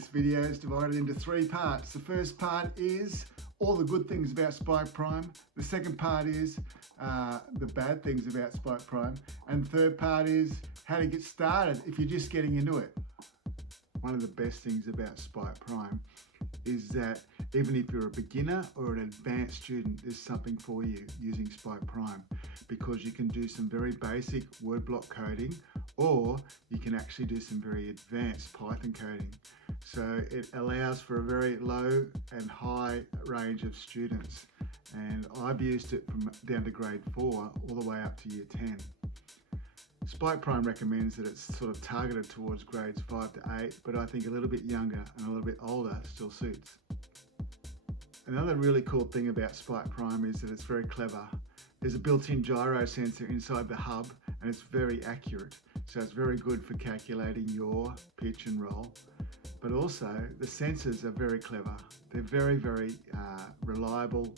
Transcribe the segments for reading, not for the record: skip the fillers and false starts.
This video is divided into 3 parts. The first part is all the good things about Spike Prime. The second part is the bad things about Spike Prime. And third part is how to get started if you're just getting into it. One of the best things about Spike Prime is that even if you're a beginner or an advanced student, there's something for you using Spike Prime, because you can do some very basic word block coding, or you can actually do some very advanced Python coding. So it allows for a very low and high range of students, and I've used it from down to grade 4 all the way up to year 10. Spike Prime recommends that it's sort of targeted towards grades 5 to 8, but I think a little bit younger and a little bit older still suits. Another really cool thing about Spike Prime is that it's very clever. There's a built-in gyro sensor inside the hub, and it's very accurate. So it's very good for calculating yaw, pitch and roll. But also the sensors are very clever. They're very, very reliable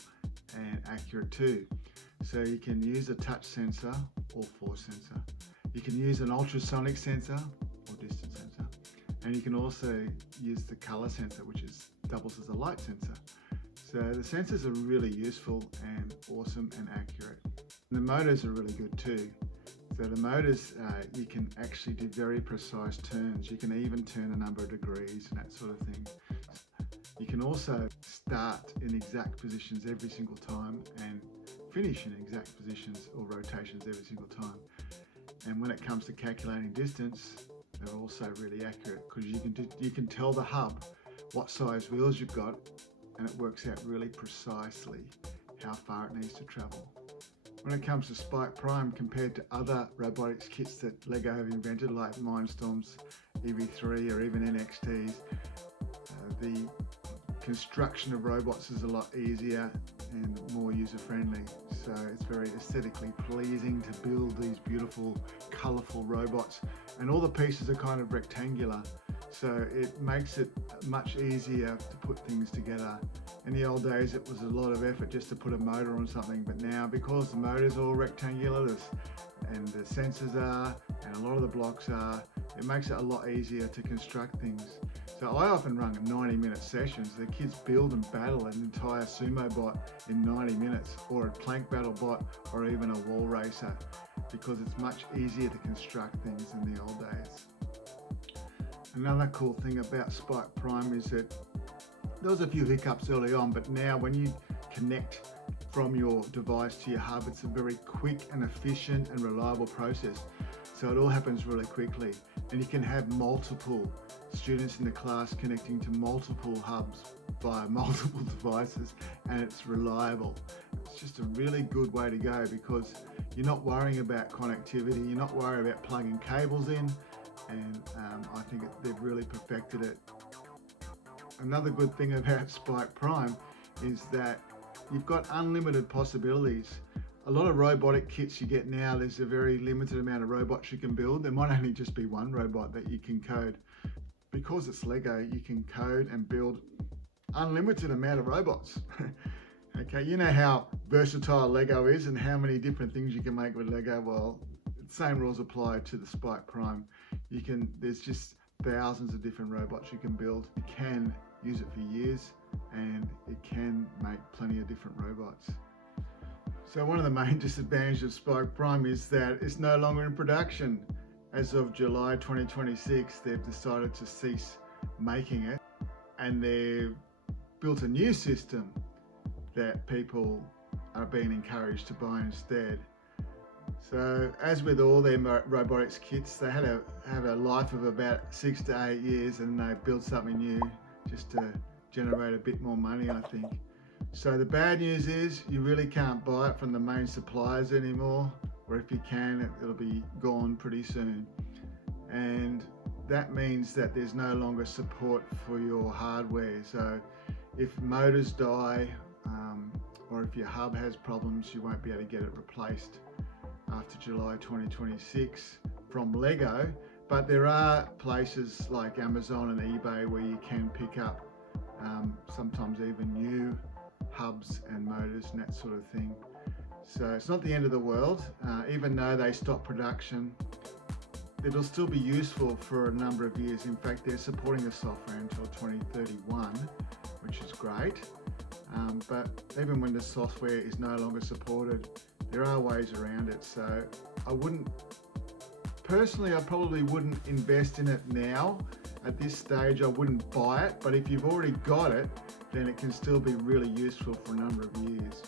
and accurate too. So you can use a touch sensor or force sensor. You can use an ultrasonic sensor or distance sensor. And you can also use the color sensor, which doubles as a light sensor. So the sensors are really useful and awesome and accurate. And the motors are really good too. So the motors, you can actually do very precise turns. You can even turn a number of degrees and that sort of thing. You can also start in exact positions every single time and finish in exact positions or rotations every single time. And when it comes to calculating distance, they're also really accurate, because you can tell the hub what size wheels you've got, and it works out really precisely how far it needs to travel. When it comes to Spike Prime, compared to other robotics kits that LEGO have invented, like Mindstorms, EV3 or even NXTs, the construction of robots is a lot easier and more user-friendly. So it's very aesthetically pleasing to build these beautiful, colourful robots, and all the pieces are kind of rectangular. So it makes it much easier to put things together. In the old days, it was a lot of effort just to put a motor on something, but now, because the motor's all rectangular and the sensors are, and a lot of the blocks are, it makes it a lot easier to construct things. So I often run 90-minute sessions. The kids build and battle an entire sumo bot in 90 minutes, or a plank battle bot, or even a wall racer, because it's much easier to construct things in the old days. Another cool thing about Spike Prime is that there was a few hiccups early on, but now when you connect from your device to your hub, it's a very quick and efficient and reliable process. So it all happens really quickly, and you can have multiple students in the class connecting to multiple hubs via multiple devices, and it's reliable. It's just a really good way to go, because you're not worrying about connectivity, you're not worried about plugging cables in, and I think they've really perfected it. Another good thing about Spike Prime is that you've got unlimited possibilities. A lot of robotic kits you get now, there's a very limited amount of robots you can build. There might only just be one robot that you can code. Because it's LEGO, you can code and build unlimited amount of robots. Okay, you know how versatile LEGO is and how many different things you can make with LEGO. Well, the same rules apply to the Spike Prime. There's just thousands of different robots you can build. You can use it for years, and it can make plenty of different robots. So one of the main disadvantages of Spike Prime is that it's no longer in production. As of July 2026, they've decided to cease making it, and they've built a new system that people are being encouraged to buy instead. So as with all their robotics kits, they have a life of about 6 to 8 years, and they build something new just to generate a bit more money, I think. So the bad news is you really can't buy it from the main suppliers anymore, or if you can, it'll be gone pretty soon. And that means that there's no longer support for your hardware. So if motors die, or if your hub has problems, you won't be able to get it replaced after July 2026 from LEGO. But there are places like Amazon and eBay where you can pick up sometimes even new hubs and motors and that sort of thing. So it's not the end of the world. Even though they stop production, it'll still be useful for a number of years. In fact, they're supporting the software until 2031, which is great. But even when the software is no longer supported, there are ways around it. So I probably wouldn't invest in it now. At this stage, I wouldn't buy it, but if you've already got it, then it can still be really useful for a number of years.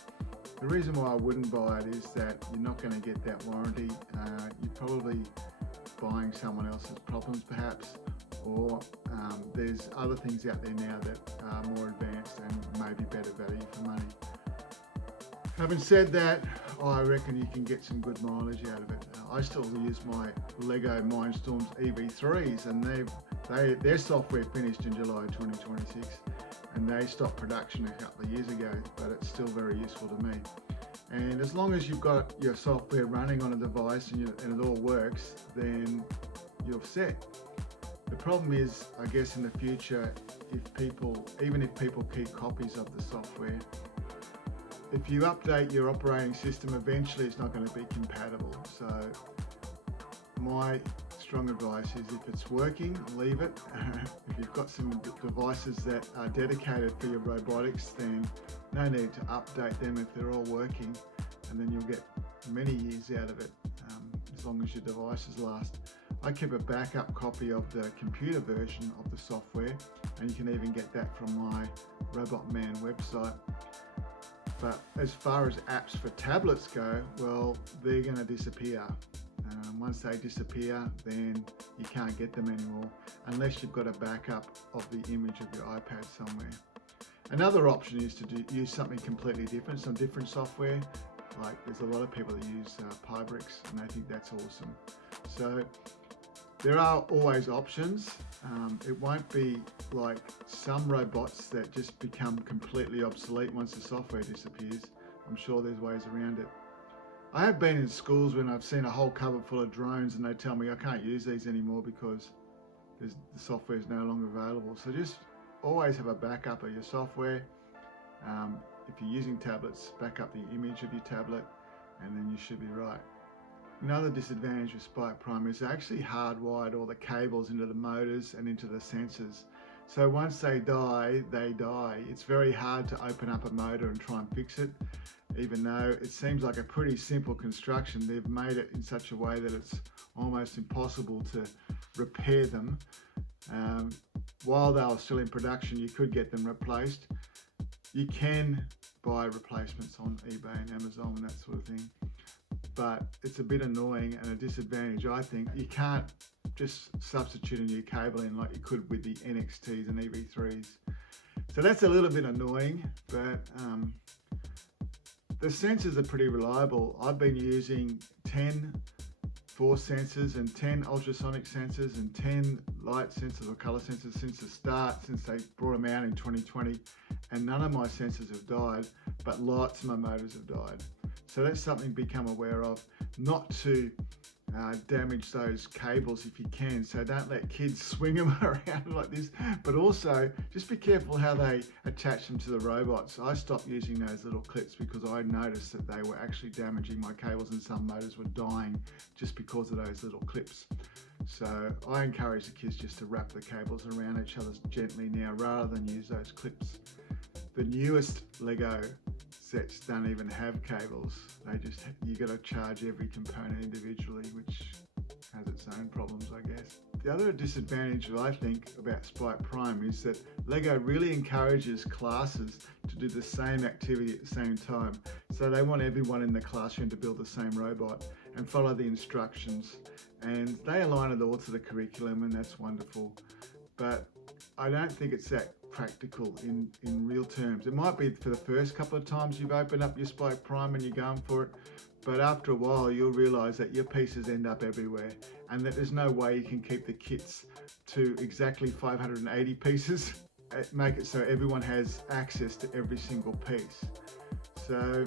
The reason why I wouldn't buy it is that you're not going to get that warranty. You're probably buying someone else's problems perhaps, or there's other things out there now that are more advanced and maybe better value for money. Having said that, I reckon you can get some good mileage out of it. I still use my Lego Mindstorms EV3s, and their software finished in July 2026, and they stopped production a couple of years ago, but it's still very useful to me. And as long as you've got your software running on a device and it all works, then you're set. The problem is, I guess in the future, even if people keep copies of the software, if you update your operating system, eventually it's not going to be compatible. So my strong advice is, if it's working, leave it. If you've got some devices that are dedicated for your robotics, then no need to update them if they're all working, and then you'll get many years out of it, as long as your devices last. I keep a backup copy of the computer version of the software, and you can even get that from my Robot Man website. But as far as apps for tablets go, well, they're going to disappear. Once they disappear, then you can't get them anymore unless you've got a backup of the image of your iPad somewhere. Another option is to use something completely different, some different software. Like, there's a lot of people that use Pybricks, and I think that's awesome. So there are always options. It won't be like some robots that just become completely obsolete once the software disappears. I'm sure there's ways around it. I have been in schools when I've seen a whole cupboard full of drones and they tell me I can't use these anymore because the software is no longer available. So just always have a backup of your software. If you're using tablets, back up the image of your tablet, and then you should be right. Another disadvantage with Spike Prime is they actually hardwired all the cables into the motors and into the sensors. So once they die, they die. It's very hard to open up a motor and try and fix it, even though it seems like a pretty simple construction. They've made it in such a way that it's almost impossible to repair them. While they were still in production, you could get them replaced. You can buy replacements on eBay and Amazon and that sort of thing, but it's a bit annoying and a disadvantage, I think. You can't just substitute a new cable in like you could with the NXTs and EV3s. So that's a little bit annoying, but the sensors are pretty reliable. I've been using 10 force sensors and 10 ultrasonic sensors and 10 light sensors or color sensors since the start, since they brought them out in 2020, and none of my sensors have died, but lots of my motors have died. So that's something to become aware of, not to damage those cables if you can. So don't let kids swing them around like this, but also just be careful how they attach them to the robots. I stopped using those little clips because I noticed that they were actually damaging my cables, and some motors were dying just because of those little clips. So I encourage the kids just to wrap the cables around each other gently now, rather than use those clips. The newest Lego sets don't even have cables. You got to charge every component individually, which has its own problems, I guess. The other disadvantage I think about Spike Prime is that Lego really encourages classes to do the same activity at the same time. So they want everyone in the classroom to build the same robot and follow the instructions, and they align it all to the curriculum, and that's wonderful. But I don't think it's that practical in real terms. It might be for the first couple of times you've opened up your Spike Prime and you're going for it, but after a while you'll realise that your pieces end up everywhere, and that there's no way you can keep the kits to exactly 580 pieces. Make it so everyone has access to every single piece. So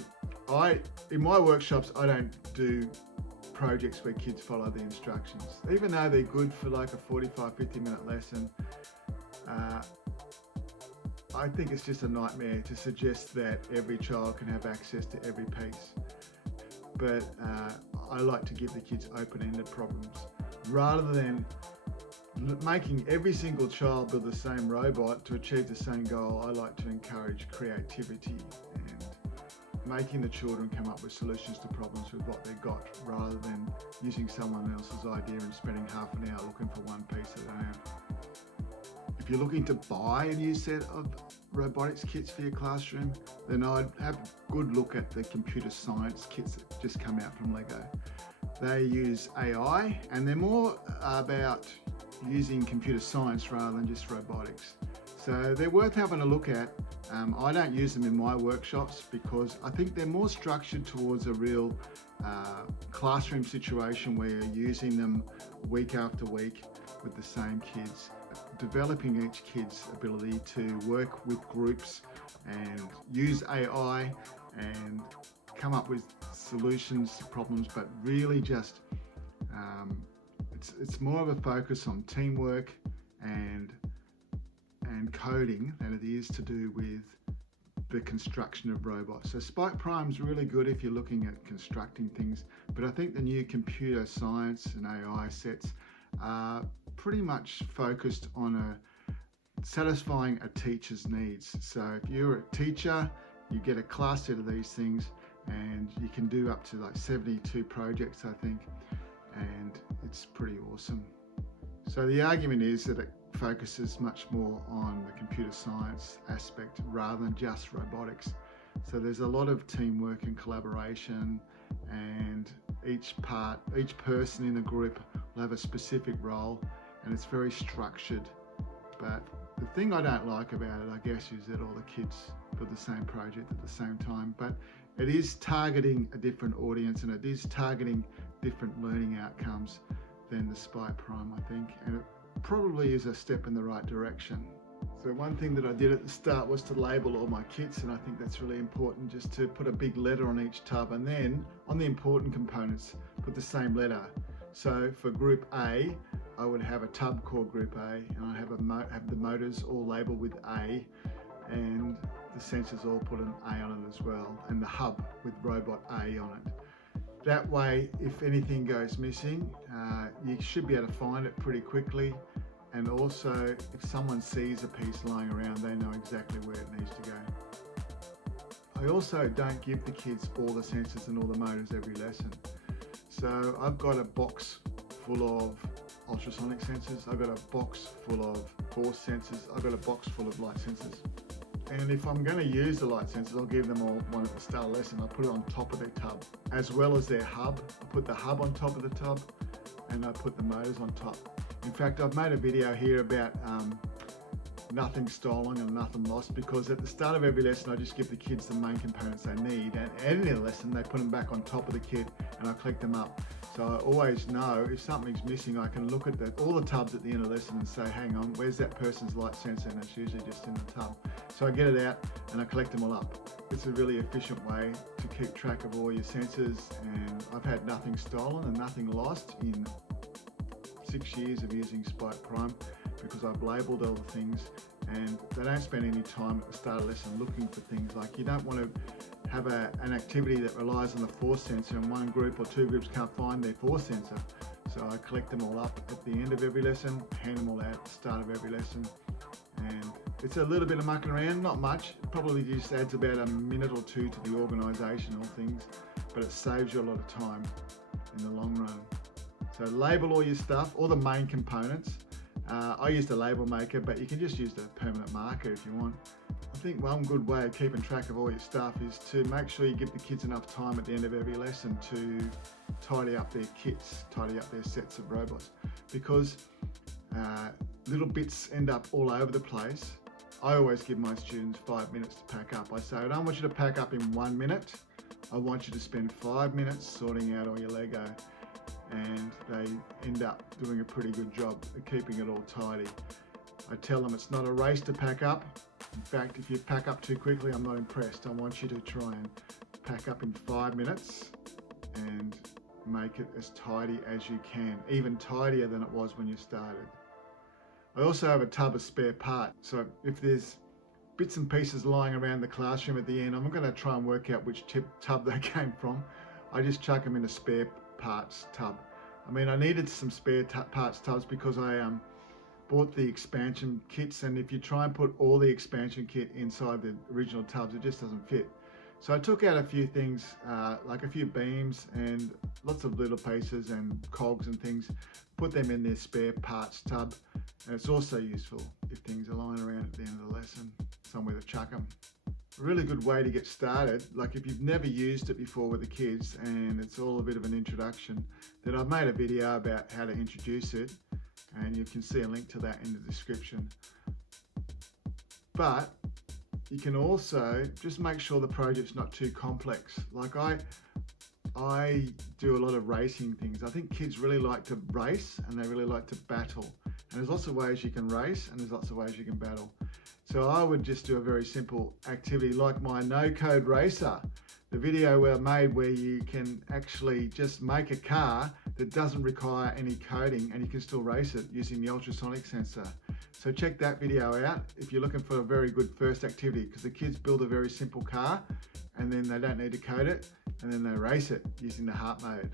in my workshops, I don't do projects where kids follow the instructions, even though they're good for like a 45-50 minute lesson. I think it's just a nightmare to suggest that every child can have access to every piece. But I like to give the kids open-ended problems. rather than making every single child build the same robot to achieve the same goal, I like to encourage creativity and making the children come up with solutions to problems with what they've got, rather than using someone else's idea and spending half an hour looking for one piece that they have. If you're looking to buy a new set of robotics kits for your classroom, then I'd have a good look at the computer science kits that just come out from Lego. They use AI and they're more about using computer science rather than just robotics. So they're worth having a look at. I don't use them in my workshops because I think they're more structured towards a real classroom situation where you're using them week after week with the same kids, developing each kid's ability to work with groups and use AI and come up with solutions to problems, but really just it's more of a focus on teamwork and coding than it is to do with the construction of robots. So Spike Prime's really good if you're looking at constructing things, but I think the new computer science and AI sets are pretty much focused on satisfying a teacher's needs. So if you're a teacher, you get a class set of these things and you can do up to like 72 projects, I think, and it's pretty awesome. So the argument is that it focuses much more on the computer science aspect rather than just robotics. So there's a lot of teamwork and collaboration, and each person in the group will have a specific role, and it's very structured. But the thing I don't like about it, I guess, is that all the kids put the same project at the same time, but it is targeting a different audience and it is targeting different learning outcomes than the Spike Prime, I think, and it probably is a step in the right direction. So one thing that I did at the start was to label all my kits, and I think that's really important, just to put a big letter on each tub, and then on the important components put the same letter. So for group A, I would have a tub called group A, and I have the motors all labeled with A, and the sensors all put an A on it as well, and the hub with robot A on it. That way, if anything goes missing, you should be able to find it pretty quickly. And also, if someone sees a piece lying around, they know exactly where it needs to go. I also don't give the kids all the sensors and all the motors every lesson. So I've got a box full of ultrasonic sensors, I've got a box full of force sensors, I've got a box full of light sensors. And if I'm going to use the light sensors, I'll give them all one at the start of the lesson. I'll put it on top of their tub, as well as their hub. I put the hub on top of the tub, and I put the motors on top. In fact, I've made a video here about nothing stolen and nothing lost, because at the start of every lesson, I just give the kids the main components they need, and at the end of the lesson, they put them back on top of the kit, and I collect them up. So I always know if something's missing, I can look at all the tubs at the end of the lesson and say, hang on, where's that person's light sensor? And it's usually just in the tub. So I get it out and I collect them all up. It's a really efficient way to keep track of all your sensors, and I've had nothing stolen and nothing lost in 6 years of using Spike Prime, because I've labelled all the things, and they don't spend any time at the start of the lesson looking for things. Like, you don't want to have an activity that relies on the force sensor and one group or two groups can't find their force sensor. So I collect them all up at the end of every lesson, hand them all out at the start of every lesson. And it's a little bit of mucking around, not much. It probably just adds about a minute or two to the organisational things, but it saves you a lot of time in the long run. So label all your stuff, all the main components. I use the label maker, but you can just use the permanent marker if you want. I think one good way of keeping track of all your stuff is to make sure you give the kids enough time at the end of every lesson to tidy up their kits, tidy up their sets of robots, because little bits end up all over the place. I always give my students 5 minutes to pack up. I say, I don't want you to pack up in 1 minute. I want you to spend 5 minutes sorting out all your Lego. And they end up doing a pretty good job of keeping it all tidy. I tell them it's not a race to pack up. In fact, if you pack up too quickly, I'm not impressed. I want you to try and pack up in 5 minutes and make it as tidy as you can, even tidier than it was when you started. I also have a tub of spare parts. So if there's bits and pieces lying around the classroom at the end, I'm not going to try and work out which tub they came from. I just chuck them in a spare parts tub. I mean, I needed some spare parts tubs because I bought the expansion kits, and if you try and put all the expansion kit inside the original tubs, it just doesn't fit. So I took out a few things, like a few beams and lots of little pieces and cogs and things, put them in this spare parts tub, and it's also useful if things are lying around at the end of the lesson, somewhere to chuck them. A really good way to get started, like if you've never used it before with the kids and it's all a bit of an introduction, then I've made a video about how to introduce it, and you can see a link to that in the description. But you can also just make sure the project's not too complex. Like I do a lot of racing things. I think kids really like to race and they really like to battle. And there's lots of ways you can race and there's lots of ways you can battle. So I would just do a very simple activity like my no code racer, the video I made where you can actually just make a car that doesn't require any coding and you can still race it using the ultrasonic sensor. So check that video out if you're looking for a very good first activity, because the kids build a very simple car and then they don't need to code it and then they race it using the heart mode.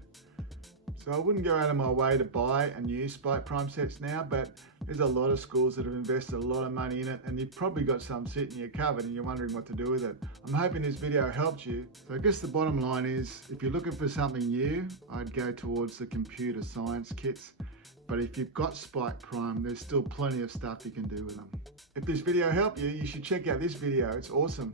So I wouldn't go out of my way to buy and use Spike Prime sets now, but there's a lot of schools that have invested a lot of money in it, and you've probably got some sitting in your cupboard and you're wondering what to do with it. I'm hoping this video helped you. So I guess the bottom line is, if you're looking for something new, I'd go towards the computer science kits. But if you've got Spike Prime, there's still plenty of stuff you can do with them. If this video helped you, you should check out this video. It's awesome.